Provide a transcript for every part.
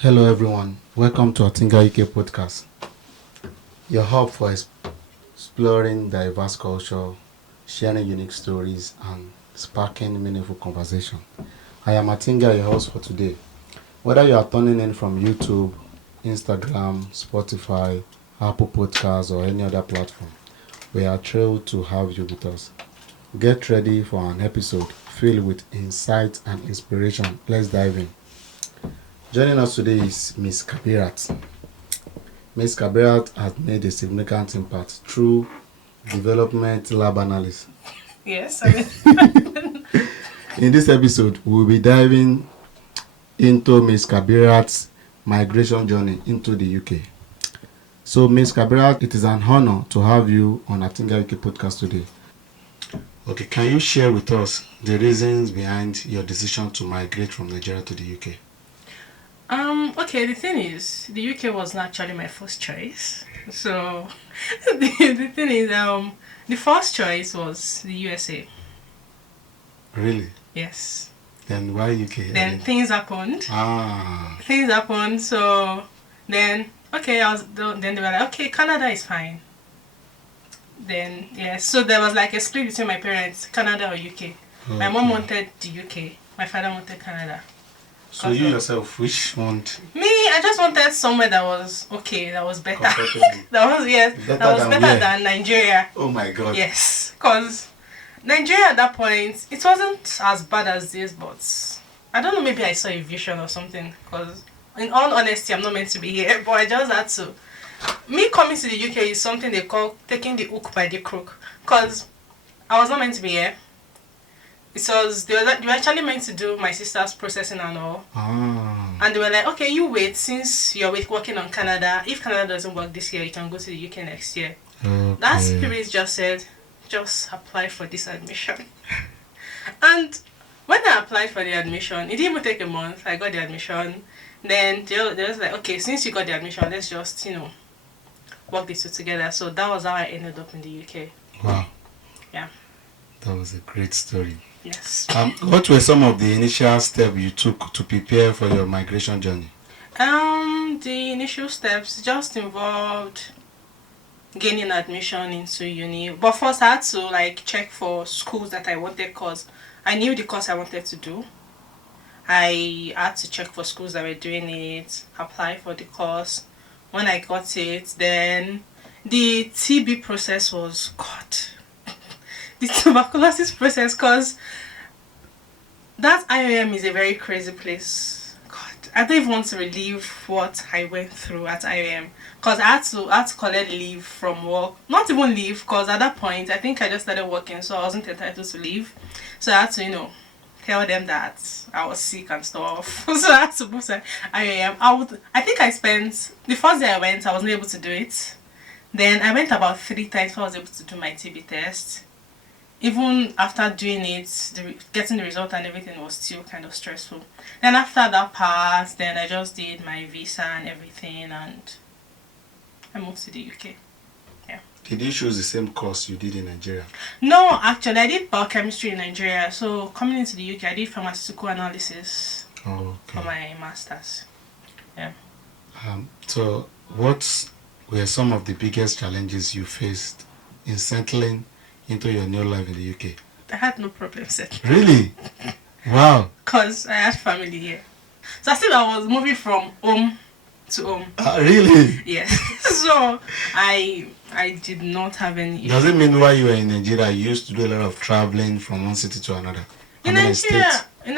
Hello everyone, welcome to ATINGA UK PODCAST, your hub for exploring diverse culture, sharing unique stories and sparking meaningful conversation. I am ATINGA, your host for today. Whether you are tuning in from YouTube, Instagram, Spotify, Apple Podcasts or any other platform, we are thrilled to have you with us. Get ready for an episode filled with insight and inspiration. Let's dive in. Joining us today is Miss Kabirat. Miss Kabirat has made a significant impact through development lab analysis. Yes. In this episode, we'll be diving into Miss Kabirat's migration journey into the UK. So, Miss Kabirat, it is an honor to have you on ATINGA UK Podcast today. Okay, can you share with us the reasons behind your decision to migrate from Nigeria to the UK? Okay, the thing is, the UK was not actually my first choice. So, the thing is, the first choice was the USA. Really? Yes. Then why UK? Then things happened. Things happened, so then, then they were like, okay, Canada is fine. Then, yes, so there was like a split between my parents, Canada or UK. Okay. My mom wanted the UK, my father wanted Canada. So you yourself, which one? Me, I just wanted somewhere that was okay, that was better. that was better than Nigeria. Oh my God. Yes, because Nigeria at that point, it wasn't as bad as this, but I don't know, maybe I saw a vision or something. Because in all honesty, I'm not meant to be here, but I just had to. Me coming to the UK is something they call taking the hook by the crook. Because I was not meant to be here. Because they were actually meant to do my sister's processing and all. And they were like, okay, you wait, since you're working on Canada, if Canada doesn't work this year, you can go to the UK next year. Okay. That spirit just said, just apply for this admission. And when I applied for the admission, it didn't even take a month. I got the admission. Then they was like, okay, since you got the admission, let's just, work these two together. So that was how I ended up in the UK. Wow. Yeah. That was a great story. Yes. What were some of the initial steps you took to prepare for your migration journey? The initial steps just involved gaining admission into uni. But first I had to check for schools that I wanted, because I knew the course I wanted to do. I had to check for schools that were doing it, apply for the course. When I got it, then the TB process was, God, the tuberculosis process, because that IOM is a very crazy place. God, I don't even want to relive what I went through at IOM, because I had to collect leave from work. Not even leave, because at that point I think I just started working, so I wasn't entitled to leave. So I had to, tell them that I was sick and stuff. So I had to book IOM. I think I spent the first day I went, I wasn't able to do it. Then I went about 3 times before I was able to do my TB test. Even after doing it, getting the result and everything was still kind of stressful. Then after that part, then I just did my visa and everything, and I moved to the UK. Yeah. Did you choose the same course you did in Nigeria? No, actually, I did biochemistry in Nigeria. So coming into the UK, I did pharmaceutical analysis for my master's. Yeah. So what were some of the biggest challenges you faced in settling into your new life in the UK? I had no problem settling. Really? Wow. Because I had family here. So I was moving from home to home. Really? Yes. So I did not have any issue. Does it mean while you were in Nigeria, you used to do a lot of traveling from one city to another? In Nigeria, in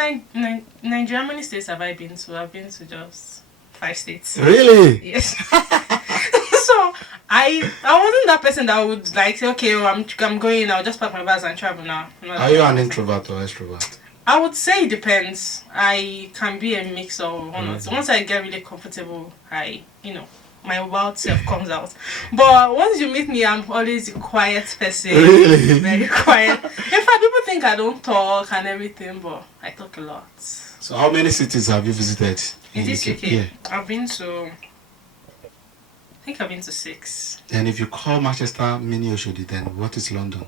Nigeria, how many states have I been to? I've been to just 5 states. Really? Yes. So I wasn't that person that would say, okay, I'm going, I'll just pack my bags and travel now. Are you an introvert or extrovert? I would say it depends. I can be a mix of one. Once I get really comfortable, my wild self comes out. But once you meet me, I'm always a quiet person. Really? Very quiet. In fact, people think I don't talk and everything, but I talk a lot. So how many cities have you visited in this UK? Yeah. I've been to 6. And if you call Manchester mini Oshodi, then what is London?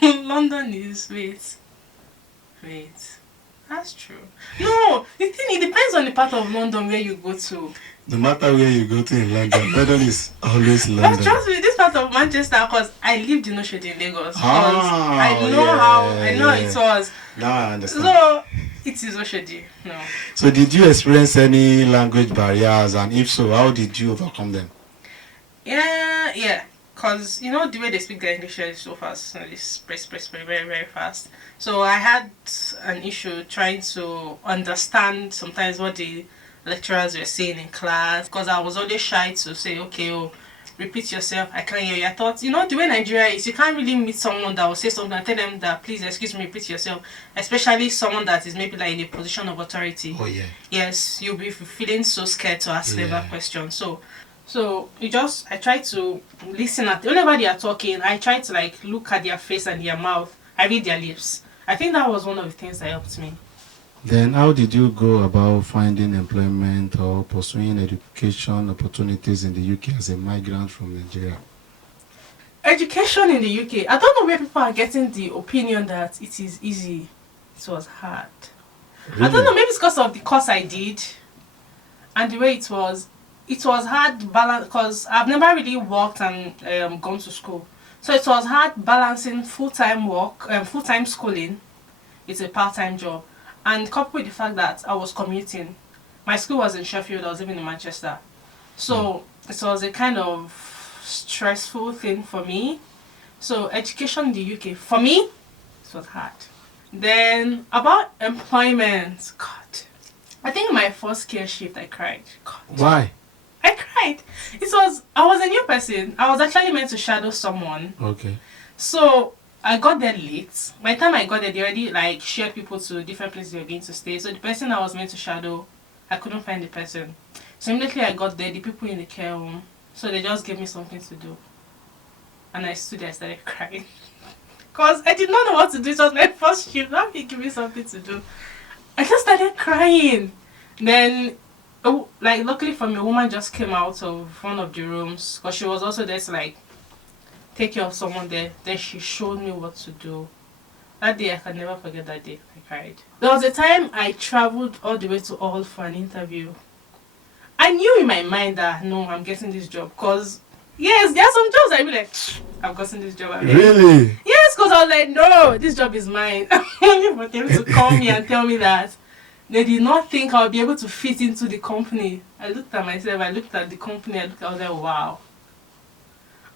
London is wait. That's true. No, the thing, it depends on the part of London where you go to. No matter where you go to in London, London is always But London. trust me, this part of Manchester, because I lived in Oshodi in Lagos. 'Cause Ah, I know yeah. how it was. Now I understand. So, it is Oshodi. No. So did you experience any language barriers, and if so, how did you overcome them? Yeah. Because, the way they speak their English is so fast. It's press, very, very fast. So I had an issue trying to understand sometimes what the lecturers were saying in class. Because I was always shy to say, okay, repeat yourself. I can't hear you. I thought, the way Nigeria is, you can't really meet someone that will say something and tell them that, please, excuse me, repeat yourself. Especially someone that is maybe like in a position of authority. Oh, yeah. Yes, you'll be feeling so scared to ask them that question. So I try to listen whenever they are talking. I try to like look at their face and their mouth. I read their lips. I think that was one of the things that helped me. Then how did you go about finding employment or pursuing education opportunities in the UK as a migrant from Nigeria? Education in the UK. I don't know where people are getting the opinion that it is easy. It was hard. Really? I don't know, maybe it's because of the course I did and the way it was. It was hard balance because I've never really worked and gone to school. So it was hard balancing full-time work, full-time schooling. It's a part-time job. And coupled with the fact that I was commuting. My school was in Sheffield, I was living in Manchester. So it was a kind of stressful thing for me. So education in the UK, for me, it was hard. Then about employment, God. I think my first care shift I cried. God. Why? I cried. I was a new person. I was actually meant to shadow someone. Okay. So I got there late. By the time I got there, they already like shared people to different places they were going to stay. So the person I was meant to shadow, I couldn't find the person. So immediately I got there, the people in the care home. So they just gave me something to do. And I stood there and started crying. Because I did not know what to do. It was my first shift. Now they give me something to do. I just started crying. Then luckily for me, a woman just came out of one of the rooms because she was also there to like take care of someone there. Then she showed me what to do. That day I can never forget that day. I cried. There was a time I traveled all the way to Hull for an interview. I knew in my mind that no, I'm getting this job because yes, there are some jobs I be like, I've gotten this job already. Really? Yes, because I was like, no, this job is mine. Only for them to call me and tell me that. They did not think I would be able to fit into the company. I looked at myself, I looked at the company, I was like, wow.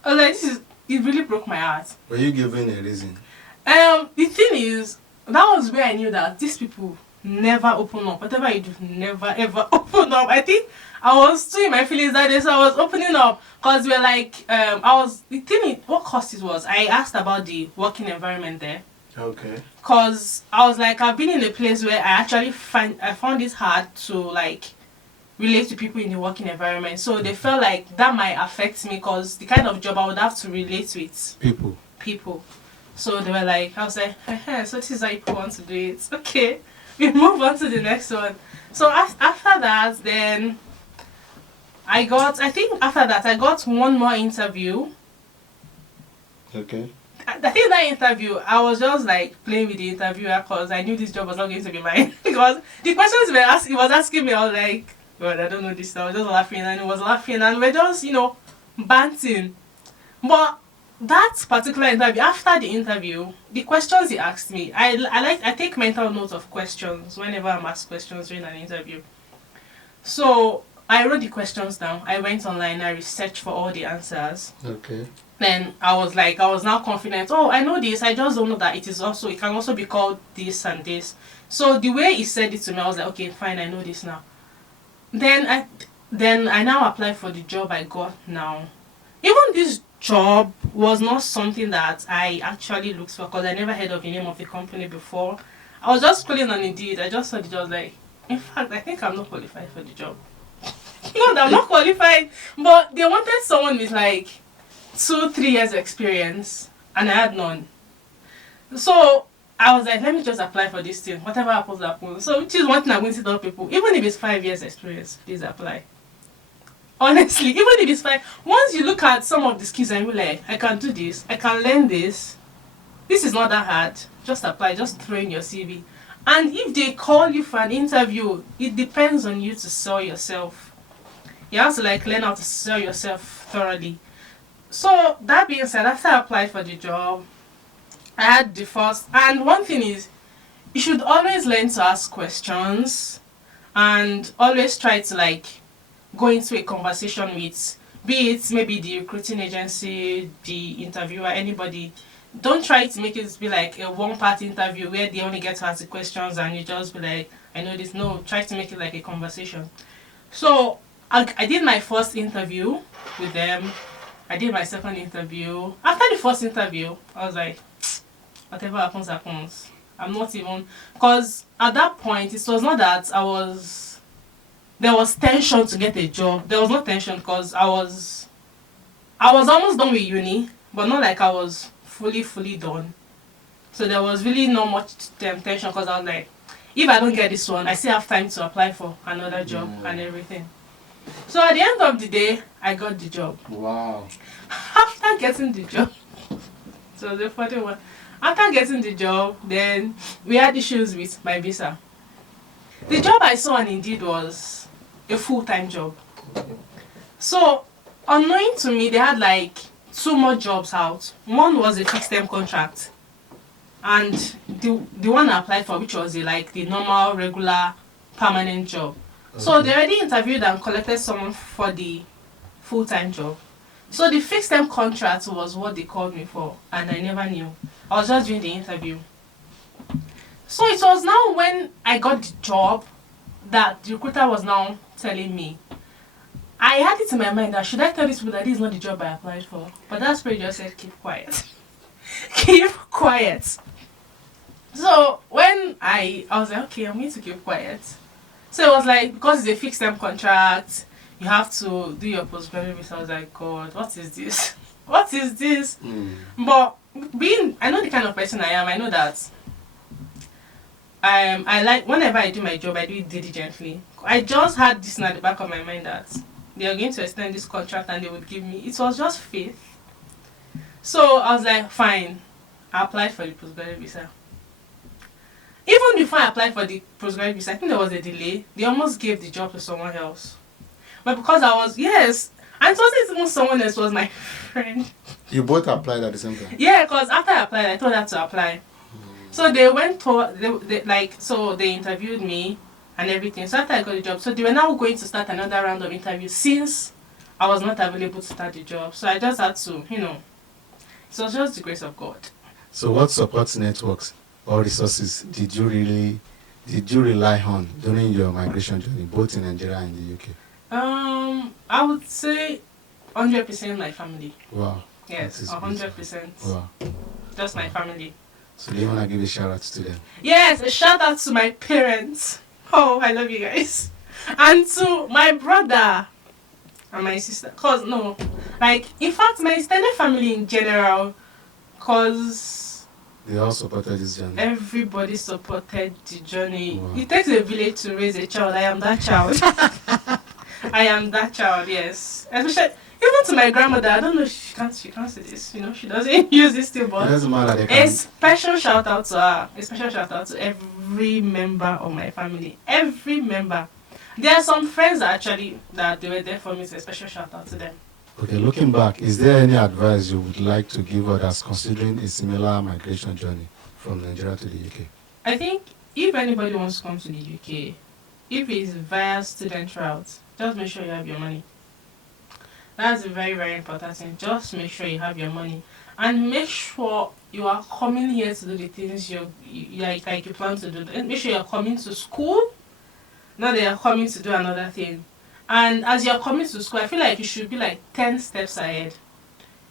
I was like, it really broke my heart. Were you given a reason? The thing is, that was where I knew that these people never open up. Whatever you do, never ever open up. I think I was too in my feelings that day, so I was opening up. Because we're like, what course it was, I asked about the working environment there. Okay. Because I was like, I've been in a place where I actually found it hard to like relate to people in the working environment. So they felt like that might affect me because the kind of job I would have to relate with. People. So they were like, I was like, so this is how people want to do it. Okay. We move on to the next one. So after that, then I got one more interview. Okay. I think that interview, I was just like playing with the interviewer because I knew this job was not going to be mine. Because the questions he was asking me, I was like, God, I don't know this. I was just laughing and he was laughing and we're just, banting. But that particular interview, after the interview, the questions he asked me, I take mental notes of questions whenever I'm asked questions during an interview. So I wrote the questions down. I went online, I researched for all the answers. Okay. Then I was now confident. Oh, I know this. I just don't know that it can also be called this and this. So the way he said it to me, I was like, okay, fine, I know this now. Then I now apply for the job I got now. Even this job was not something that I actually looked for because I never heard of the name of the company before. I was just scrolling on Indeed. I just saw the job like, in fact, I think I'm not qualified for the job. Not that I'm not qualified, but they wanted someone with like 2-3 years experience and I had none. So I was like, let me just apply for this thing. Whatever happens. So which is one thing I'm going to tell people. Even if it's 5 years experience, please apply. Honestly, even if it's 5, once you look at some of the skills and you're like, I can do this, I can learn this. This is not that hard. Just apply, just throw in your CV. And if they call you for an interview, it depends on you to sell yourself. You have to like learn how to sell yourself thoroughly. So that being said, after I applied for the job, I had the first, and one thing is, you should always learn to ask questions and always try to like go into a conversation with, be it maybe the recruiting agency, the interviewer, anybody. Don't try to make it be like a one-part interview where they only get to ask the questions and you just be like, I know this. No, try to make it like a conversation. So I did my first interview with them. I did my second interview. After the first interview, I was like, whatever happens, happens. I'm not even, because at that point, it was not that there was tension to get a job. There was no tension because I was almost done with uni, but not like I was fully done. So there was really not much tension because I was like, if I don't get this one, I still have time to apply for another job and everything. So at the end of the day, I got the job. Wow. After getting the job, so the 41. After getting the job, then we had issues with my visa. The job I saw on Indeed was a full-time job. So, unknowing to me, they had like 2 more jobs out. One was a fixed-term contract, and the one I applied for, which was the normal, regular, permanent job. Okay. So they already interviewed and collected someone for the full-time job. So the fixed-term contract was what they called me for, and I never knew. I was just doing the interview. So it was now when I got the job that the recruiter was now telling me. I had it in my mind that should I tell these people that this is not the job I applied for? But that spirit just said, keep quiet. Keep quiet. So when I was like, okay, I'm going to keep quiet. So it was like, because it's a fixed term contract, you have to do your postgraduate visa. I was like, God, what is this? What is this? But I know the kind of person I am. I know that I like, whenever I do my job, I do it diligently. I just had this in the back of my mind that they are going to extend this contract and they would give me. It was just faith. So I was like, fine. I applied for the postgraduate visa. Even before I applied for the postgraduate visa, I think there was a delay. They almost gave the job to someone else. But because I was, yes, and it wasn't even someone else, was my friend. You both applied at the same time? Yeah, because after I applied, I told her to apply. So they went to, they interviewed me and everything. So after I got the job, so they were now going to start another round of interviews since I was not available to start the job. So I just had to, it was just the grace of God. So what support networks or resources did you rely on during your migration journey, both in Nigeria and the UK? I would say 100% my family. Wow. Yes, 100%. Wow. Just my family. So do you want to give a shout out to them? Yes, a shout out to my parents. Oh, I love you guys. And to my brother and my sister. In fact, my extended family in general, because they all supported this journey. Everybody supported the journey. Wow. It takes a village to raise a child. I am that child. I am that child, yes. Especially, even to my grandmother, I don't know, she can't see this, she doesn't use this still, but it doesn't matter, a special shout out to her, a special shout out to every member of my family, every member. There are some friends that they were there for me, so a special shout out to them. Okay, looking back, is there any advice you would like to give others considering a similar migration journey from Nigeria to the UK? I think if anybody wants to come to the UK, if it's via student route, just make sure you have your money. That's a very, very important thing. Just make sure you have your money. And make sure you are coming here to do the things you plan to do. And make sure you're coming to school, not that you're coming to do another thing. And as you're coming to school, I feel like you should be 10 steps ahead.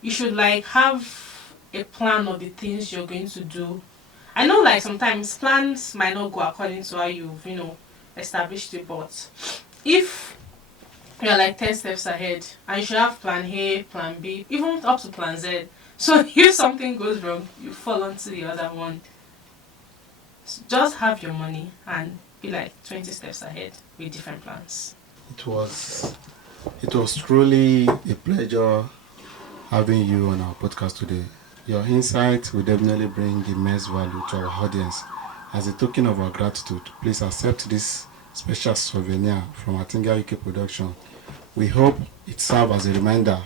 You should have a plan of the things you're going to do. I know sometimes plans might not go according to how you've, established it, but if you're 10 steps ahead, and you should have plan A, plan B, even up to plan Z. So if something goes wrong, you fall onto the other one. So just have your money and be 20 steps ahead with different plans. It was truly a pleasure having you on our podcast today. Your insight will definitely bring immense value to our audience, As a token of our gratitude, please accept this special souvenir from ATINGA UK Production. We hope it serves as a reminder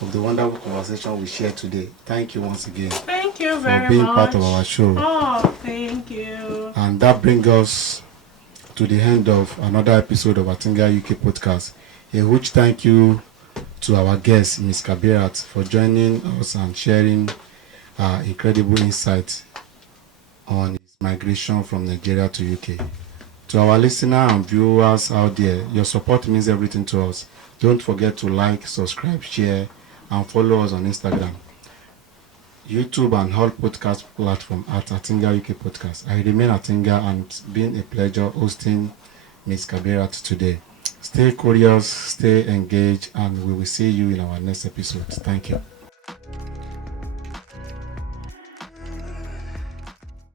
of the wonderful conversation we shared today. Thank you once again. Thank you for very being much. part of our show. Oh, thank you. And that brings us to the end of another episode of ATINGA UK Podcast. A huge thank you to our guest, Ms. Kabirat, for joining us and sharing incredible insights on his migration from Nigeria to UK. To our listeners and viewers out there, your support means everything to us. Don't forget to like, subscribe, share, and follow us on Instagram, YouTube, and all podcast platforms at ATINGA UK Podcast. I remain ATINGA, and it's been a pleasure hosting Ms. Kabirat today. Stay curious, stay engaged, and we will see you in our next episode. Thank you.